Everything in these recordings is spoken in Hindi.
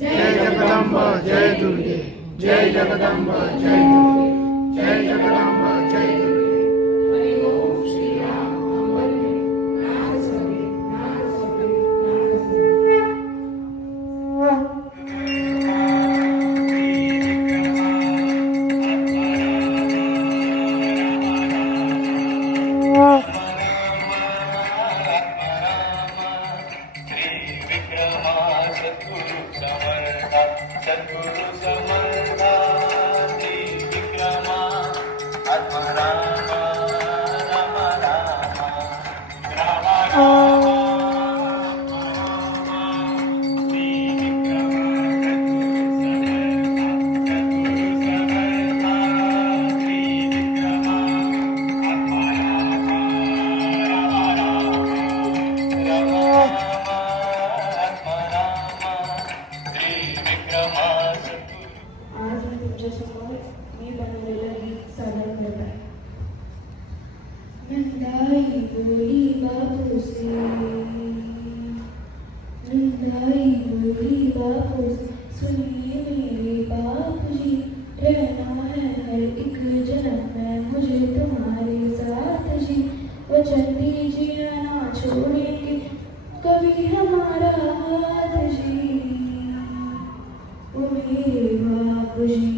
जय जगदम्बा जय दुर्गे जय जगदम्बा जय दुर्गे जय जगदम्बा जय आज मी बनवलेलं गीत सादर करत आहे नंदाई बोली बापू नंदाई बोली बापू सुनिए मेरे बापू रहना है हर एक जन्म में मुझे तुम्हारे साथ जी। वचन दीजिए ना छोड़ेंगे कभी हमारा हाथ जी। ओ मेरे अनिरुद्ध जी।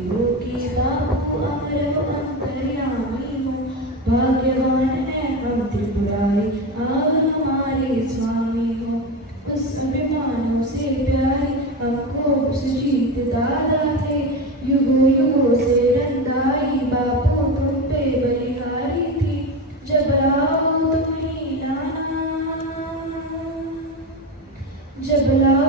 सुजीत दादा थे। युगो युगो से रंदाई बापू तुम पे बलिहारी थी। जब आओ तुम्हें नाना, जब लाओ